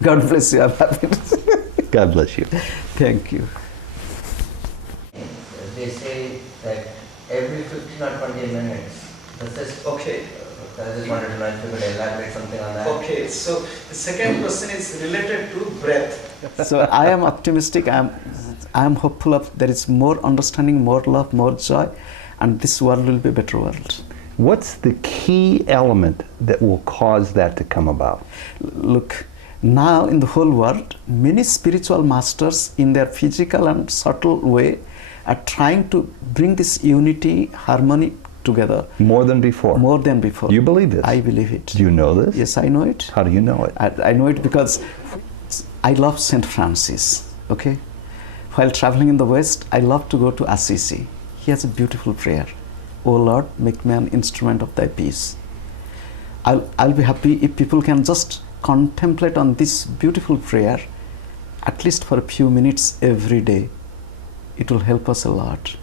God bless you. I'm happy to see. God bless you. Thank you. They say that every 15 or 20 minutes, this is Okay. I just wanted to know if you could elaborate something on that. Okay, so the second question is related to breath. So I am optimistic, I am hopeful of there is more understanding, more love, more joy, and this world will be a better world. What's the key element that will cause that to come about? Look, now in the whole world, many spiritual masters in their physical and subtle way are trying to bring this unity, harmony together. More than before? More than before. You believe this? I believe it. Do you know this? Yes, I know it. How do you know it? I know it because I love St. Francis, okay? While traveling in the West, I love to go to Assisi. He has a beautiful prayer. O Lord, make me an instrument of thy peace. I'll be happy if people can just contemplate on this beautiful prayer, at least for a few minutes every day. It will help us a lot.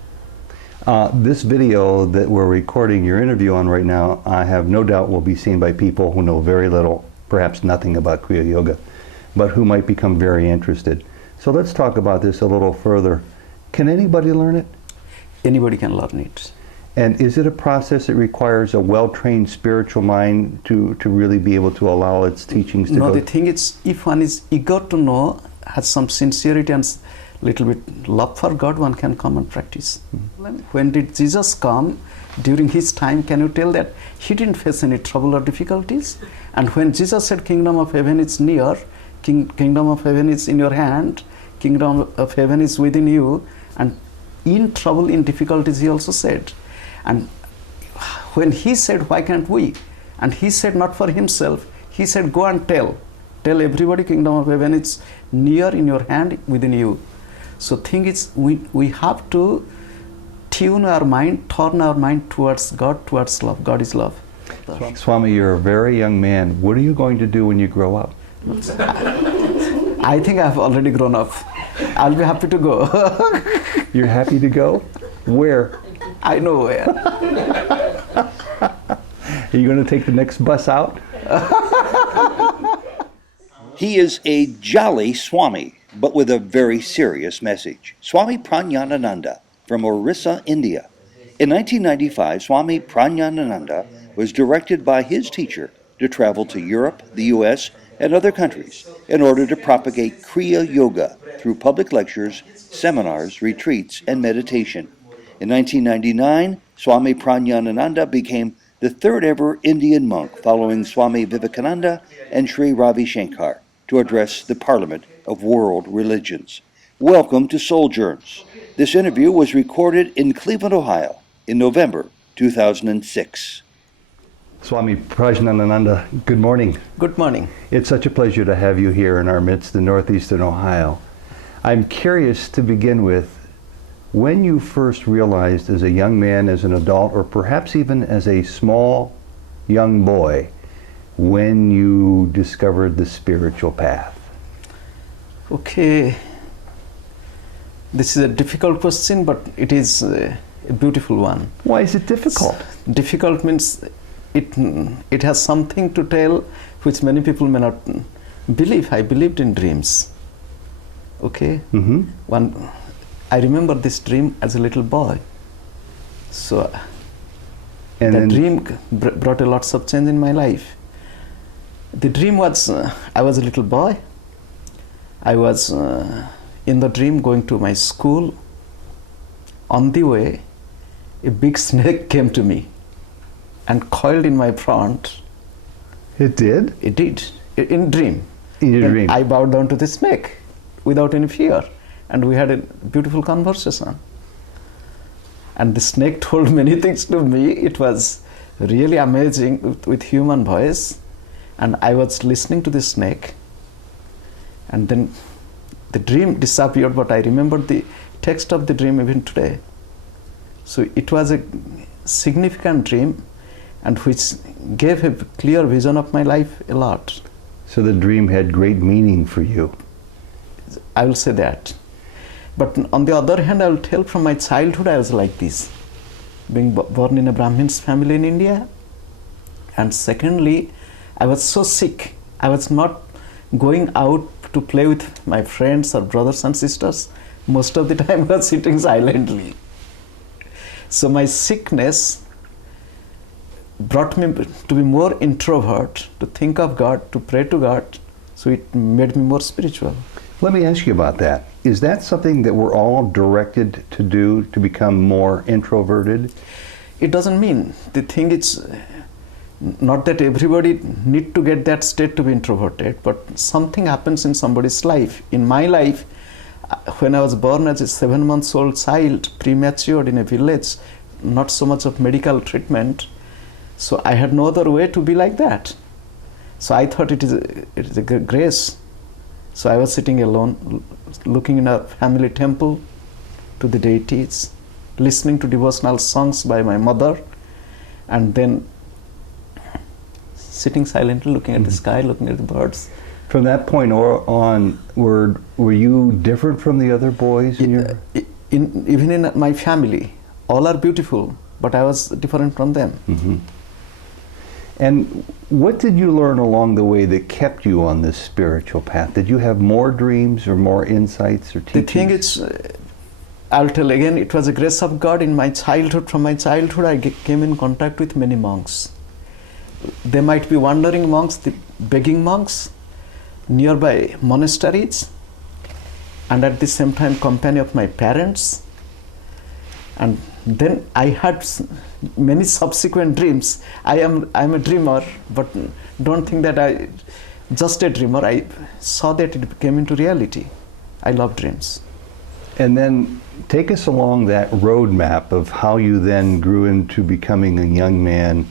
This video that we're recording your interview on right now, I have no doubt will be seen by people who know very little, perhaps nothing about Kriya Yoga, but who might become very interested. So let's talk about this a little further. Can anybody learn it? Anybody can learn it. And is it a process that requires a well-trained spiritual mind to really be able to allow its teachings to go? No, the thing is, if one is eager to know, has some sincerity and little bit love for God, one can come and practice. When did Jesus come? During his time, can you tell that he didn't face any trouble or difficulties? And when Jesus said, Kingdom of Heaven is near, Kingdom of Heaven is in your hand, Kingdom of Heaven is within you, and in trouble, in difficulties, he also said. And when he said, why can't we? And he said not for himself, he said, go and tell everybody, Kingdom of Heaven is near, in your hand, within you. So thing is, we have to tune our mind, turn our mind towards God, towards love. God is love. Swami, you're a very young man. What are you going to do when you grow up? I think I've already grown up. I'll be happy to go. You're happy to go? Where? I know where. Are you going to take the next bus out? He is a jolly Swami, but with a very serious message. Swami Prajanananda from Orissa, India. In 1995, Swami Prajanananda was directed by his teacher to travel to Europe, the US, and other countries in order to propagate Kriya Yoga through public lectures, seminars, retreats, and meditation. In 1999, Swami Prajanananda became the third ever Indian monk following Swami Vivekananda and Sri Ravi Shankar to address the Parliament of World Religions. Welcome to Souljourns. This interview was recorded in Cleveland, Ohio in November 2006. Swami Prajanananda, good morning. Good morning. It's such a pleasure to have you here in our midst in northeastern Ohio. I'm curious to begin with, when you first realized as a young man, as an adult, or perhaps even as a small young boy, when you discovered the spiritual path? Okay. This is a difficult question, but it is a beautiful one. Why is it difficult? Difficult means it has something to tell which many people may not believe. I believed in dreams. Okay? Mm-hmm. I remember this dream as a little boy. So And the then, dream brought a lot of change in my life. The dream was, I was a little boy. I was in the dream going to my school. On the way, a big snake came to me and coiled in my front. It did? It did, in dream. In your Then dream? I bowed down to the snake without any fear, and we had a beautiful conversation. And the snake told many things to me. It was really amazing with human voice. And I was listening to the snake. And then the dream disappeared, but I remember the text of the dream even today. So it was a significant dream, and which gave a clear vision of my life a lot. So the dream had great meaning for you. I will say that. But on the other hand, I will tell from my childhood I was like this, being born in a Brahmin's family in India. And secondly, I was so sick. I was not going out to play with my friends or brothers and sisters, most of the time I was sitting silently. So my sickness brought me to be more introvert, to think of God, to pray to God. So it made me more spiritual. Let me ask you about that. Is that something that we're all directed to do, to become more introverted? It doesn't mean. The thing is not that everybody need to get that state to be introverted, but something happens in somebody's life. In my life, when I was born as a 7-month-old child, premature in a village, not so much of medical treatment, so I had no other way to be like that. So I thought it is a grace. So I was sitting alone, looking in a family temple to the deities, listening to devotional songs by my mother, and then sitting silently, looking at the sky, looking at the birds. From that point on, were you different from the other boys in your... Even in my family, all are beautiful, but I was different from them. Mm-hmm. And what did you learn along the way that kept you on this spiritual path? Did you have more dreams or more insights or teachings? The thing is, I'll tell again, it was a grace of God in my childhood. From my childhood, I came in contact with many monks. They might be wandering monks, the begging monks, nearby monasteries, and at the same time company of my parents. And then I had many subsequent dreams. I'm a dreamer, but don't think that I just a dreamer. I saw that it came into reality. I love dreams. And then take us along that roadmap of how you then grew into becoming a young man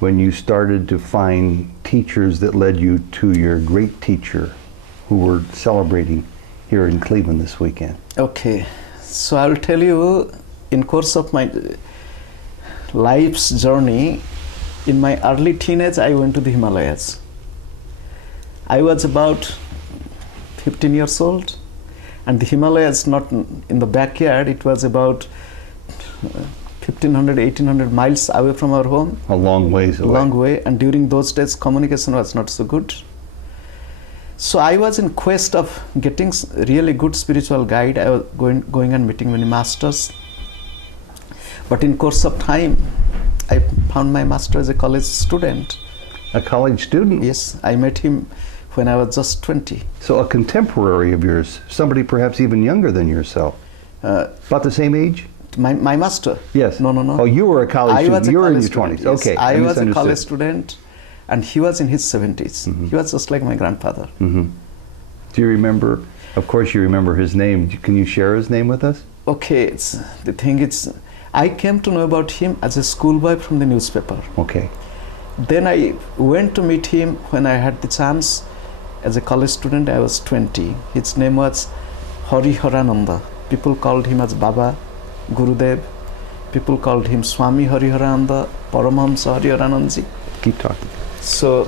when you started to find teachers that led you to your great teacher who we're celebrating here in Cleveland this weekend. Okay, so I'll tell you, in course of my life's journey, in my early teenage, I went to the Himalayas. I was about 15 years old, and the Himalayas not in the backyard. It was about 1,500, 1,800 miles away from our home. A long ways away. Long way, and during those days, communication was not so good. So I was in quest of getting really good spiritual guide. I was going and meeting many masters. But in course of time, I found my master as a college student. A college student? Yes, I met him when I was just 20. So a contemporary of yours, somebody perhaps even younger than yourself. About the same age? My master? Yes. No. Oh, you were a college student. You were in your 20s. Yes. Okay. I was a college student, and he was in his 70s. Mm-hmm. He was just like my grandfather. Mm-hmm. Do you remember, of course you remember his name. Can you share his name with us? Okay, the thing is, I came to know about him as a schoolboy from the newspaper. Okay. Then I went to meet him when I had the chance. As a college student, I was 20. His name was Hariharananda. People called him as Baba, Gurudev. People called him Swami Hariharananda, Paramahamsa Hariharanandji. Keep talking. So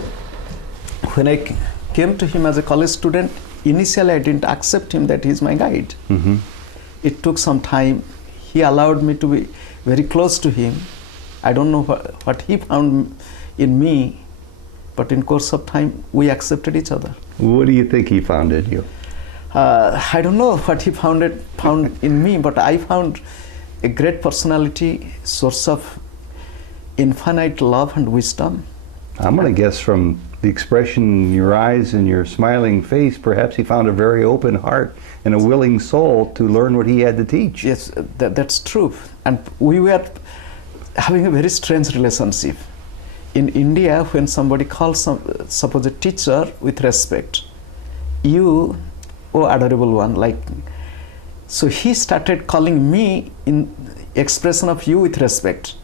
when I came to him as a college student, initially I didn't accept him that he's my guide. Mm-hmm. It took some time. He allowed me to be very close to him. I don't know what he found in me, but in course of time, we accepted each other. What do you think he found in you? I don't know what he found in me, but I found a great personality, source of infinite love and wisdom. I'm going to guess from the expression in your eyes and your smiling face, perhaps he found a very open heart and a willing soul to learn what he had to teach. Yes, that's true. And we were having a very strange relationship. In India, when somebody calls suppose a teacher with respect, you, oh adorable one, like, so he started calling me in expression of you with respect.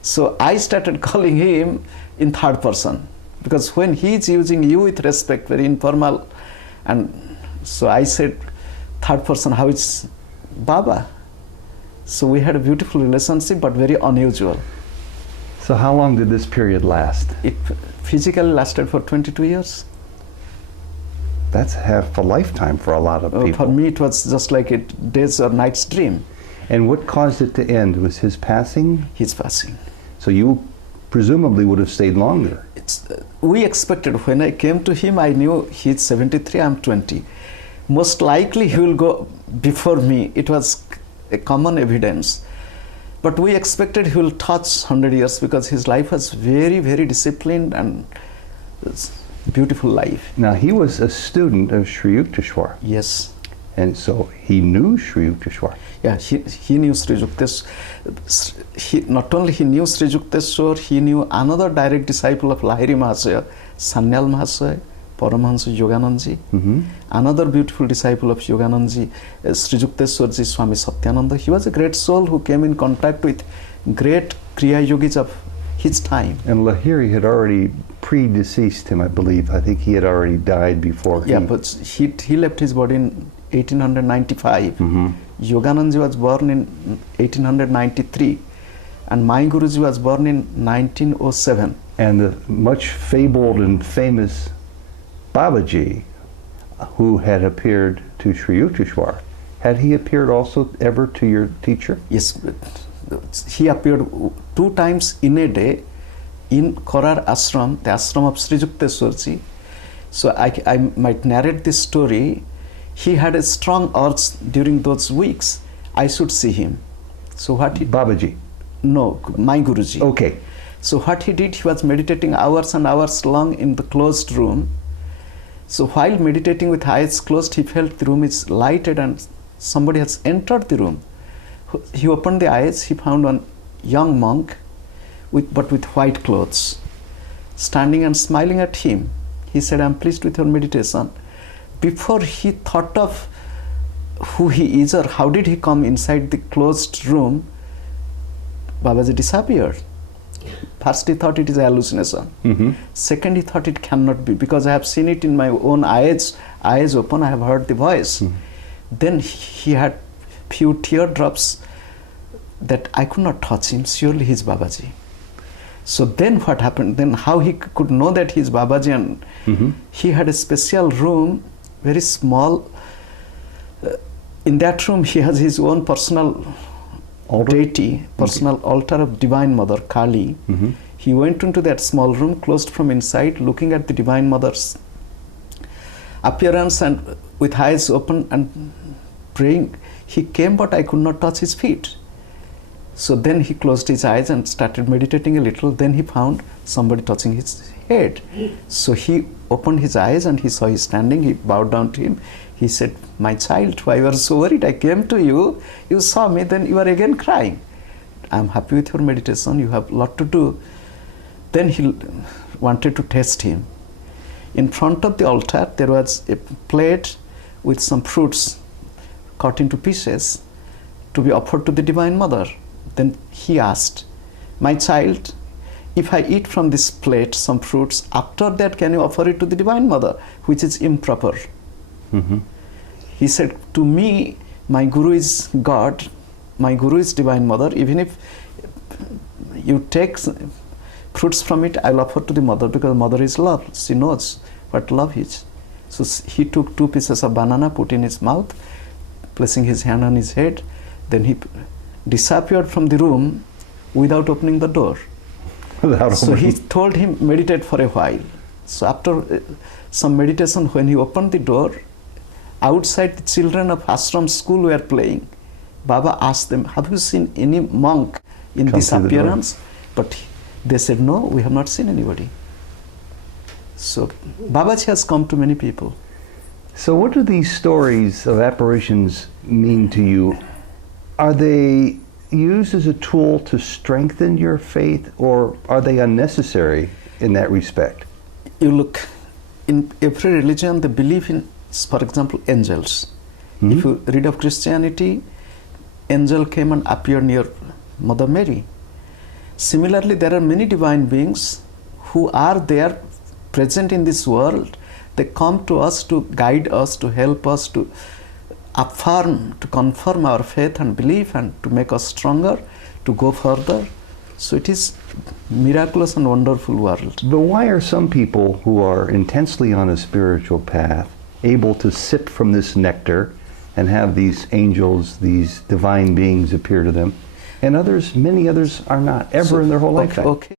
So I started calling him in third person, because when he is using you with respect, very informal, and so I said third person, how is Baba? So we had a beautiful relationship, but very unusual. So how long did this period last? It physically lasted for 22 years. That's half a lifetime for a lot of people. For me, it was just like a day's or night's dream. And what caused it to end? Was his passing? His passing. So you presumably would have stayed longer. we expected, when I came to him, I knew he's 73, I'm 20. Most likely he will go before me. It was a common evidence. But we expected he will touch 100 years because his life was very, very disciplined and beautiful life. Now, he was a student of Sri Yukteswar. Yes. And so he knew Sri Yukteswar. Yeah, he knew Sri Yukteswar. Not only he knew Sri Yukteswar, he knew another direct disciple of Lahiri Mahasaya, Sanyal Mahasaya, Paramahansa Yoganandaji. Another beautiful disciple of Yoganandaji, Sri Yukteswarji, Swami Satyananda. He was a great soul who came in contact with great Kriya yogis of his time. And Lahiri had already predeceased him, I believe. I think he had already died before Yeah, but he left his body in 1895. Yoganandaji was born in 1893 and my Guruji was born in 1907. And the much fabled and famous Babaji, who had appeared to Sri Yukteswar, had he appeared also ever to your teacher? Yes, he appeared 2 times in a day in Korar Ashram, the ashram of Sri Yukteswarji. So I might narrate this story. He had a strong urge during those weeks. I should see him. So what he... Babaji? No, my Guruji. Okay. So what he did, he was meditating hours and hours long in the closed room. So while meditating with eyes closed, he felt the room is lighted and somebody has entered the room. He opened the eyes, he found one young monk, but with white clothes, standing and smiling at him. He said, "I'm pleased with your meditation." Before he thought of who he is or how did he come inside the closed room, Babaji disappeared. First he thought it is a hallucination. Second he thought it cannot be because I have seen it in my own eyes open, I have heard the voice. Then he had few teardrops that I could not touch him, surely he is Babaji. So then what happened, then how he could know that he is Babaji, and he had a special room, very small. In that room he has his own personal deity, personal altar of Divine Mother, Kali. He went into that small room, closed from inside, looking at the Divine Mother's appearance and with eyes open and praying. He came, but I could not touch his feet. So then he closed his eyes and started meditating a little. Then he found somebody touching his head. So he opened his eyes and he saw he standing. He bowed down to him. He said, "My child, why you are so worried? I came to you, you saw me, then you are again crying. I am happy with your meditation, you have a lot to do." Then he wanted to test him. In front of the altar, there was a plate with some fruits cut into pieces to be offered to the Divine Mother. Then he asked, "My child, if I eat from this plate some fruits, after that can you offer it to the Divine Mother, which is improper?" He said, "To me, my Guru is God, my Guru is Divine Mother. Even if you take fruits from it, I will offer to the Mother because Mother is love. She knows what love is." So he took 2 pieces of banana, put in his mouth, placing his hand on his head. Then he disappeared from the room without opening the door. So he told him, "Meditate for a while." So after some meditation, when he opened the door, outside the children of ashram school were playing. Baba asked them, "Have you seen any monk in this appearance?" But they said, "No, we have not seen anybody." So Babaji has come to many people. So what do these stories of apparitions mean to you? Are they used as a tool to strengthen your faith, or are they unnecessary in that respect? You look, in every religion they believe in, for example, angels. If you read of Christianity, angel came and appeared near Mother Mary. Similarly, there are many divine beings who are there present in this world. They come to us to guide us, to help us, to affirm, to confirm our faith and belief and to make us stronger, to go further. So it is miraculous and wonderful world. But why are some people who are intensely on a spiritual path able to sip from this nectar and have these angels, these divine beings appear to them, and others, many others are not, ever in their whole lifetime? Okay.